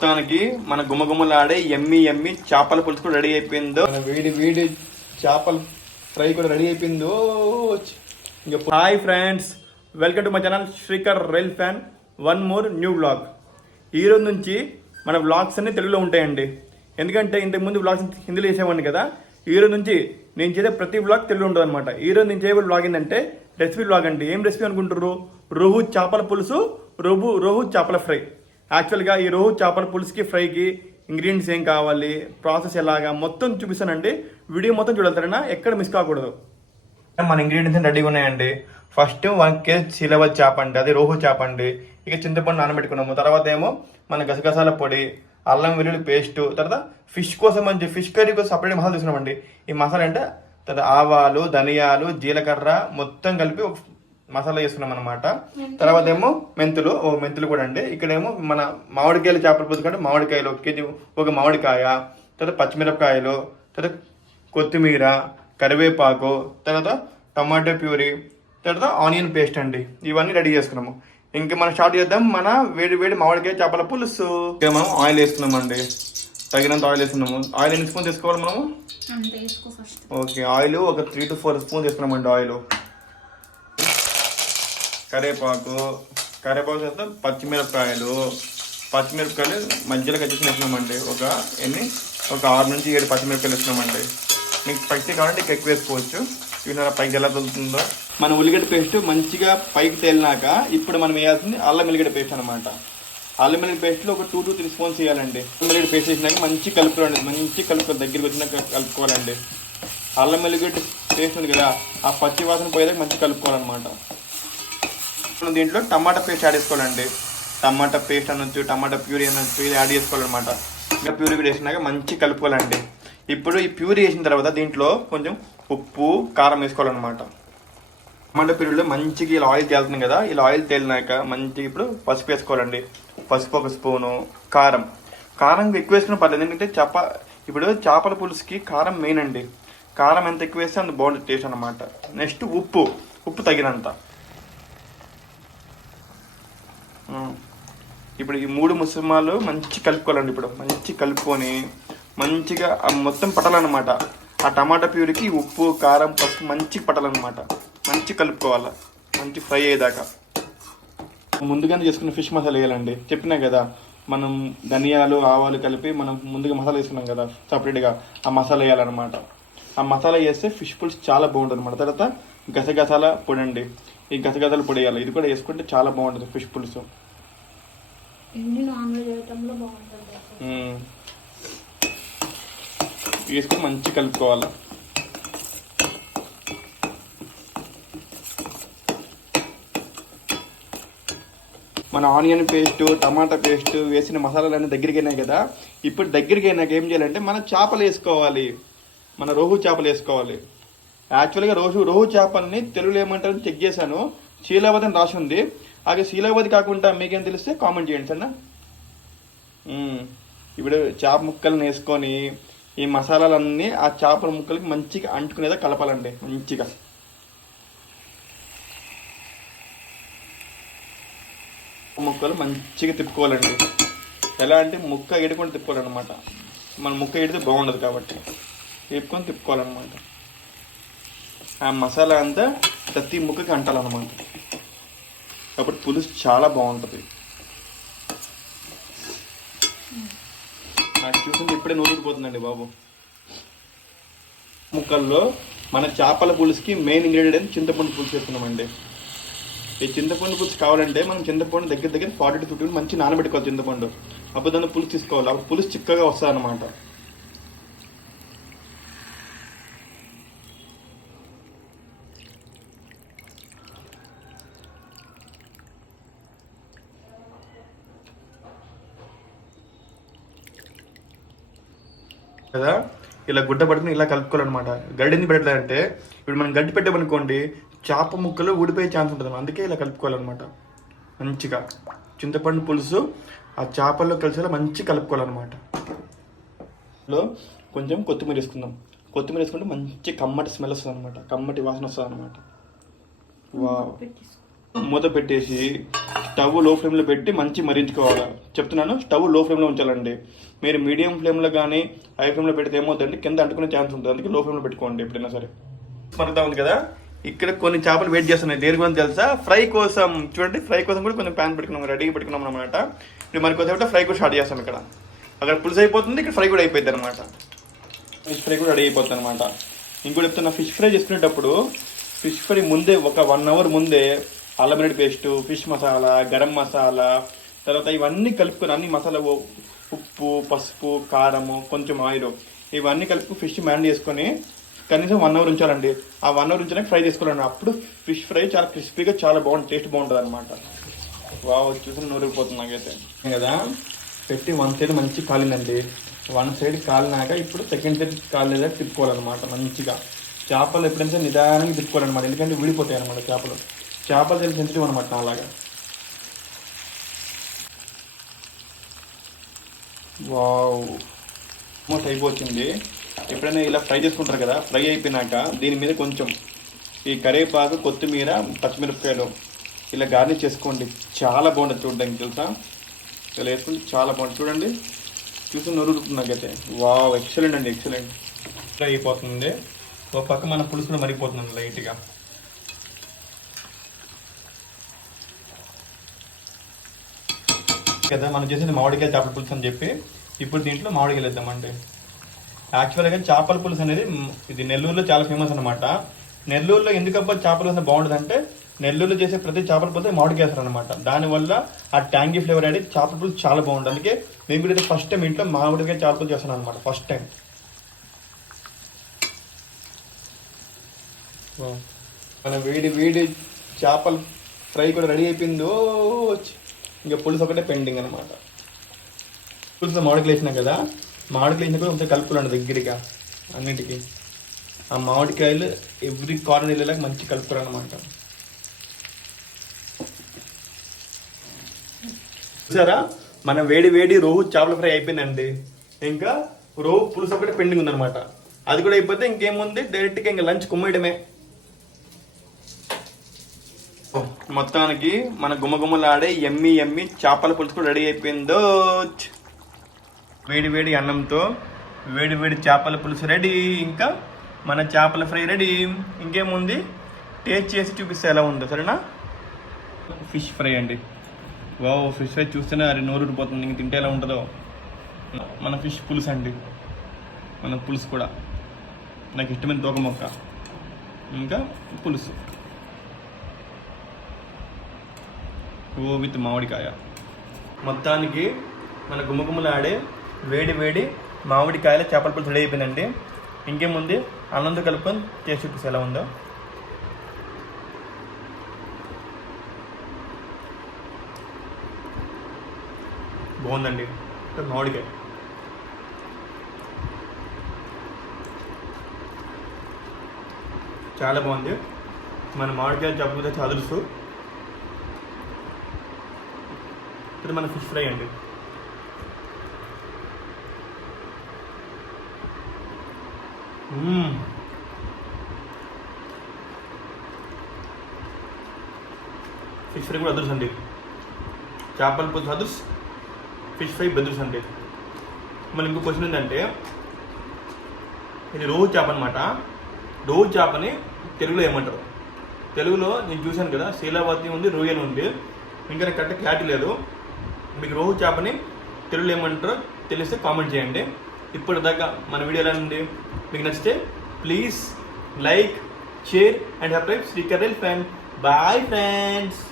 మొత్తానికి మన గుమ్మగుమ్మలాడే ఎమ్మి చేపల పులుసు కూడా రెడీ అయిపోయిందో, వేడి వేడి చేపల ఫ్రై కూడా రెడీ అయిపోయిందో. Hi friends, welcome to my channel Srikar rail fan. One more new vlog. ఈ రోజు నుంచి మన వ్లాగ్స్ అన్ని తెలుగులో ఉంటాయండి. ఎందుకంటే ఇంతకుముందు వ్లాగ్స్ హిందీలో చేసేవాడిని కదా. ఈ రోజు నుంచి నేను చేసే ప్రతి వ్లాగ్ తెలుగు ఉంటుంది అనమాట. ఈ రోజు నేను చేయబోయే వ్లాగ్ ఏంటంటే రెసిపీ వ్లాగ్ అండి. ఏం రెసిపీ అనుకుంటారు? రోహు చేపల పులుసు, రోహు చేపల ఫ్రై. యాక్చువల్గా ఈ రోహు చేపల పులుసుకి ఫ్రైకి ఇంగ్రీడియంట్స్ ఏం కావాలి, ప్రాసెస్ ఎలాగా మొత్తం చూపిస్తానండి. వీడియో మొత్తం చూడాలన్నా ఎక్కడ మిస్ కాకూడదు. మన ఇంగ్రీడియంట్స్ రెడీగా ఉన్నాయండి. ఫస్ట్ 1 kg సిలవర్ చేప అండి, అది రోహు చేప అండి. ఇక చింతపండు నానబెట్టుకున్నాము. తర్వాత ఏమో మన గసగసాల పొడి, అల్లం వెల్లుల్లి పేస్ట్, తర్వాత ఫిష్ కోసం మంచి ఫిష్ కర్రీ కోసం సపరేట్ మసాలా తీసుకున్నామండి. ఈ మసాలా అంటే తర్వాత ఆవాలు, ధనియాలు, జీలకర్ర మొత్తం కలిపి ఒక మసాలా చేసుకున్నాం అనమాట. తర్వాత ఏమో మెంతులు కూడా అండి. ఇక్కడేమో మన మామిడికాయలు చేపల పులుసు కంటే మామిడికాయలు 1 kg, ఒక మామిడికాయ, తర్వాత పచ్చిమిరపకాయలు, తర్వాత కొత్తిమీర, కరివేపాకు, తర్వాత టమాటో ప్యూరీ, తర్వాత ఆనియన్ పేస్ట్ అండి. ఇవన్నీ రెడీ చేసుకున్నాము. ఇంకా మనం స్టార్ట్ చేద్దాం మన వేడి వేడి మామిడికాయ చేపల పులుసు. ఇంకా మనం ఆయిల్ వేస్తున్నామండి, తగినంత ఆయిల్ వేస్తున్నాము. ఆయిల్ ఎన్ని స్పూన్స్ తీసుకోవాలి మనము? ఓకే, ఆయిల్ ఒక 3 to 4 స్పూన్స్ వేసుకున్నామండి. ఆయిల్, కరివేపాకు తర్వాత పచ్చిమిరపకాయలు మధ్యలో కట్ చేసి వేస్తున్నామండి. ఒక 6 నుంచి 7 పచ్చిమిరపకాయలు వేస్తున్నామండి. మీకు పచ్చి కావాలంటే ఇంకా ఎక్కువ వేసుకోవచ్చు. ఇవి పైకి ఎలా తగులుతుందో. మన ఉల్లిగడ్డ పేస్ట్ మంచిగా పైకి తేలినాక ఇప్పుడు మనం వేయాల్సింది అల్లం వెల్లిగడ్డ పేస్ట్ అనమాట. అల్లం వెల్లిగడ్డ పేస్ట్లో ఒక 2 to 3 స్పూన్స్ వేయాలండి. అల్లం వెల్లిగడ్డ పేస్ట్ వేసినాక మంచి కలుపుకోవాలి, దగ్గరికి వచ్చినాక కలుపుకోవాలండి. అల్లం వెల్లిగడ్డ పేస్ట్ ఉంది కదా, ఆ పచ్చి వాసన పోయేదాకా మంచిగా కలుపుకోవాలన్నమాట. దీంట్లో టమాటా పేస్ట్ యాడ్ చేసుకోవాలండి. టమాటా పేస్ట్ అనొచ్చు, టమాటా ప్యూరీ అనొచ్చు, ఇది యాడ్ చేసుకోవాలన్నమాట. ఇంకా ప్యూరీ కూడా వేసినాక మంచి కలుపుకోవాలండి. ఇప్పుడు ఈ ప్యూరీ వేసిన తర్వాత దీంట్లో కొంచెం ఉప్పు, కారం వేసుకోవాలన్నమాట. టమాటా ప్యూరీలో మంచిగా ఇలా ఆయిల్ తేలుతుంది కదా, ఇలా ఆయిల్ తేలినాక మంచిగా ఇప్పుడు పసుపు వేసుకోవాలండి. పసుపు 1 స్పూను, కారం ఎక్కువ వేసుకున్న పర్లేదు. ఎందుకంటే ఇప్పుడు చేపల పులుసుకి కారం మెయిన్ అండి. కారం ఎంత ఎక్కువ వేస్తే అంత బాగుంటుంది టేస్ట్ అనమాట. నెక్స్ట్ ఉప్పు తగినంత. ఇప్పుడు ఈ 3 మిశ్రమాలు మంచి కలుపుకోవాలండి. ఇప్పుడు మంచి కలుపుకొని మంచిగా మొత్తం పట్టాలన్నమాట. ఆ టమాటా ప్యూరీకి ఉప్పు, కారం, పసుపు మంచి పట్టాలన్నమాట. మంచి కలుపుకోవాలి, మంచి ఫ్రై అయ్యేదాకా. ముందుగానే చేసుకున్న ఫిష్ మసాలా వేయాలండి. చెప్పినా కదా, మనం ధనియాలు, ఆవాలు కలిపి మనం ముందుగా మసాలా వేసుకున్నాం కదా సపరేట్గా, ఆ మసాలా వేయాలన్నమాట. ఆ మసాలా వేస్తే ఫిష్ పులుసు చాలా బాగుంటుంది అనమాట. తర్వాత గసగసాల పొడి అండి, ఈ గసగసాల పొడి వేయాలి. ఇది కూడా వేసుకుంటే చాలా బాగుంటుంది ఫిష్ పులుసు. వేసుకొని మంచి కలుపుకోవాలి. మన ఆనియన్ పేస్ట్, టమాటా పేస్ట్ వేసిన మసాలాలన్నీ దగ్గరికి అయినాయి కదా. ఇప్పుడు దగ్గరికి అయినాక ఏం చేయాలంటే మన చేపలు వేసుకోవాలి. మన రోహు చేపలు వేసుకోవాలి. యాక్చువల్గా రోహు చేపల్ని తెలుగులో ఏమంటారని చెక్ చేశాను, శీలావతి అని రాసి ఉంది. అలాగే శీలావతి కాకుండా మీకేం తెలిస్తే కామెంట్ చేయండి సరేనా. ఇప్పుడు చేప ముక్కలను వేసుకొని ఈ మసాలాలన్నీ ఆ చేపల ముక్కలకి మంచిగా అంటుకునేదా కలపాలండి. మంచిగా ముక్కలు మంచిగా తిప్పుకోవాలండి. ఎలా అంటే ముక్క ఎడుకొని తిప్పుకోవాలన్నమాట. మన ముక్క ఎడితే బాగుండదు కాబట్టి వేపుకొని తిప్పుకోవాలన్నమాట. ఆ మసాలా అంతా ప్రతి ముక్కకి అంటాలన్నమాట. కాబట్టి పులుసు చాలా బాగుంటుంది. నాకు చూస్తుంటే ఇప్పుడే నూరిపోతుందండి బాబు. ముక్కల్లో మన చేపల పులుసుకి మెయిన్ ఇంగ్రీడియంట్ చింతపండు పులుసు వేసుకున్నామండి. ఈ చింతపండు పులుసు కావాలంటే మనం చింతపండు దగ్గర 40 to 50 minutes మంచి నానబెట్టుకోవాలి చింతపండు. అప్పుడు దాన్ని పులుసు తీసుకోవాలి. అప్పుడు పులుసు చిక్కగా వస్తుంది అనమాట. కదా, ఇలా గుడ్డ పట్టుకుని ఇలా కలుపుకోవాలన్నమాట. గడ్డిని పెట్టాలంటే ఇప్పుడు మనం గడ్డి పెట్టామనుకోండి చేప ముక్కలు ఊడిపోయే ఛాన్స్ ఉంటుంది. అందుకే ఇలా కలుపుకోవాలన్నమాట. మంచిగా చింతపండు పులుసు ఆ చేపల్లో కలిసేలా మంచి కలుపుకోవాలన్నమాట. కొంచెం కొత్తిమీర వేసుకుందాం. కొత్తిమీర వేసుకుంటే మంచి కమ్మటి స్మెల్ వస్తుంది అనమాట, కమ్మటి వాసన వస్తుంది అనమాట. వా మూత పెట్టేసి స్టవ్ లో ఫ్లేమ్లో పెట్టి మంచి మరించుకోవాలి. చెప్తున్నాను, స్టవ్ లో ఫ్లేమ్లో ఉంచాలండి. మీరు మీడియం ఫ్లేమ్లో కానీ హై ఫ్లేమ్లో పెడితే ఏమవుతుందంటే కింద అంటుకునే ఛాన్స్ ఉంటుంది. అందుకే లో ఫ్లేమ్లో పెట్టుకోండి ఎప్పుడైనా సరే. మరుగుతా ఉంది కదా, ఇక్కడ కొన్ని చేపలు వెయిట్ చేస్తున్నాయి. దేని గురించి తెలుసా? ఫ్రై కోసం. చూడండి, ఫ్రై కోసం కూడా కొంచెం ప్యాన్ పెట్టుకున్నాం, రెడీగా పెట్టుకున్నాం అనమాట. ఇప్పుడు మనకి కొంచెం ఫ్రై కూడా స్టార్ట్ చేస్తాం. ఇక్కడ అక్కడ పులుసు అయిపోతుంది, ఇక్కడ ఫ్రై కూడా అయిపోయింది అనమాట. ఫిష్ ఫ్రై కూడా రెడీ అయిపోతుంది అనమాట. ఇంకోటి చెప్తున్నా, ఫిష్ ఫ్రై చేసుకునేటప్పుడు ఫిష్ ఫ్రై ముందే ఒక 1 అవర్ ముందే అల్లం వెల్లుల్లి పేస్ట్, ఫిష్ మసాలా, గరం మసాలా, తర్వాత ఇవన్నీ కలుపుకొని అన్ని మసాలా, ఉప్పు, పసుపు, కారము, కొంచెం ఆయిల్, ఇవన్నీ కలిపి ఫిష్ మ్యారినేట్ చేసుకొని కనీసం 1 అవర్ ఉంచాలండి. ఆ 1 అవర్ ఉంచాక ఫ్రై చేసుకోవాలండి. అప్పుడు ఫిష్ ఫ్రై చాలా క్రిస్పీగా చాలా బాగుంటుంది, టేస్ట్ బాగుంటుంది అనమాట. వావ్, చూసి నూరిపోతుంది నాకైతే కదా. పెట్టి 1 సైడ్ మంచి కాలిందండి. 1 సైడ్ కాలినాక ఇప్పుడు సెకండ్ సైడ్ కాలేదా తిప్పుకోవాలన్నమాట మంచిగా. చేపలు ఎప్పుడైనా నిదానంగా తిప్పుకోవాలన్నమాట, ఎందుకంటే విడిపోతాయి అనమాట చేపలు. చేపలు చాలా సెన్సిటివ్ అనమాట అలాగా. వావ్, ఆల్మోస్ట్ అయిపోతుంది. ఎప్పుడైనా ఇలా ఫ్రై చేసుకుంటారు కదా, ఫ్రై అయిపోయినాక దీని మీద కొంచెం ఈ కరివేపాకు, కొత్తిమీర, పచ్చిమిరపకాయలు ఇలా గార్నిష్ చేసుకోండి. చాలా బాగుంటుంది చూడడానికి, తెలుసా? ఇలా వేసుకుంటే చాలా బాగుంటుంది. చూడండి, చూసి నూరుతుంది నాకైతే. వావ్, ఎక్సలెంట్ అండి, ఎక్సలెంట్. ఫ్రై అయిపోతుంది. ఒక పక్క మన పులుసు కూడా మరిగిపోతుంది లైట్గా. కదా మనం చేసేది మామిడికాయ చేపల పులుసు అని చెప్పి, ఇప్పుడు దీంట్లో మామిడికాయలు వేద్దామండి. యాక్చువల్గా చేపల పులుసు అనేది ఇది నెల్లూరులో చాలా ఫేమస్ అనమాట. నెల్లూరులో ఎందుకబ్బా చేపల పులుసు బాగుంటుంది అంటే, నెల్లూరులో చేసే ప్రతి చేపల పులుసు మామిడికాయ వేస్తారు అనమాట. దానివల్ల ఆ ట్యాంగీ ఫ్లేవర్ అనేది చేపల పులుసు చాలా బాగుంటుంది. అందుకే మేము కూడా ఫస్ట్ టైం ఇంట్లో మామిడికాయ చేపల పులుసు చేస్తాను అనమాట, ఫస్ట్ టైం. మన వేడి చేపల ఫ్రై కూడా రెడీ అయిపోయిందో. ఇంకా పులుసు ఒకటే పెండింగ్ అనమాట. పులుసు మామిడికాయలు వేసినాం కదా, మామిడికాయలు వేసినా కూడా ఒకసారి కలుపుకోండి దగ్గరగా అన్నిటికీ. ఆ మామిడికాయలు ఎవ్రీ కార్నర్ వెళ్ళేలాగా మంచి కలుపుకోరు అనమాట. చూసారా, మన వేడి రోహు చేపల ఫ్రై అయిపోయిందండి. ఇంకా రోహు పులుసు ఒకటే పెండింగ్ ఉందనమాట. అది కూడా అయిపోతే ఇంకేముంది, డైరెక్ట్గా ఇంకా లంచ్ కుమ్మేయడమే. మొత్తానికి మన గుమ్మగుమ్మలాడే ఎమ్మి చేపల పులుసు కూడా రెడీ అయిపోయిందో. వేడి అన్నంతో వేడి చేపల పులుసు రెడీ. ఇంకా మన చేపల ఫ్రై రెడీ. ఇంకేముంది, టేస్ట్ చేసి చూపిస్తే ఎలా ఉందో, సరేనా? ఫిష్ ఫ్రై అండి. వావ్, ఫిష్ ఫ్రై చూస్తేనే అది నోరూరిపోతుంది. ఇంక తింటే ఎలా ఉంటుందో. మన ఫిష్ పులుసు అండి, మన పులుసు కూడా నాకు ఇష్టమైన తోక మొక్క. ఇంకా పులుసు విత్ మామిడికాయ. మొత్తానికి మన గుమ్మగుమ్మలాడే వేడి మామిడికాయల చేపల పులుసు రెడీ అయిపోయిందండి. ఇంకేముంది, అన్నంతో కలుపుకొని టేస్ట్ చూపిస్తే ఎలా ఉందో. బాగుందండి మామిడికాయ. చాలా బాగుంది. మన మామిడికాయ చేపల పులుసు చాలా అదుర్సు. ఇప్పుడు మన ఫిష్ ఫ్రై అండి. ఫిష్ ఫ్రై కూడా అదుర్స్ అండి. చేపల పులుసు అదుర్స్, ఫిష్ ఫ్రై బెదుర్స్ అండి. మళ్ళీ ఇంకో క్వశ్చన్ ఏంటంటే, ఇది రోహు చేప అనమాట. రోహు చేపని తెలుగులో ఏమంటారు? తెలుగులో నేను చూశాను కదా, శీలావతి ఉంది, రొయ్యలు ఉంది. ఇంకా నాకు కరెక్ట్ క్లారిటీ లేదు. మీకు రోహు చేపని తెలుగులో ఏమంటారో తెలిస్తే కామెంట్ చేయండి. ఇప్పటిదాకా మన వీడియో ఎలా ఉంది? మీకు నచ్చితే please like, share and subscribe Srikar fan. Bye friends.